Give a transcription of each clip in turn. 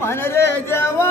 മനരെ ജവാ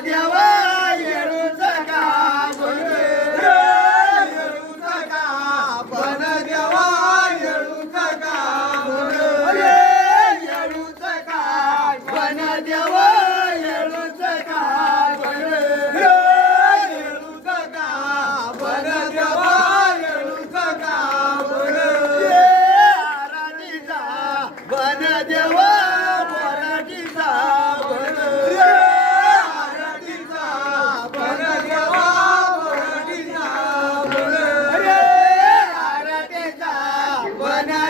देवा येळूच का? येळूच का? बन देवा येळूच का? येळूच का? बन देवा येळूच का? येळूच का?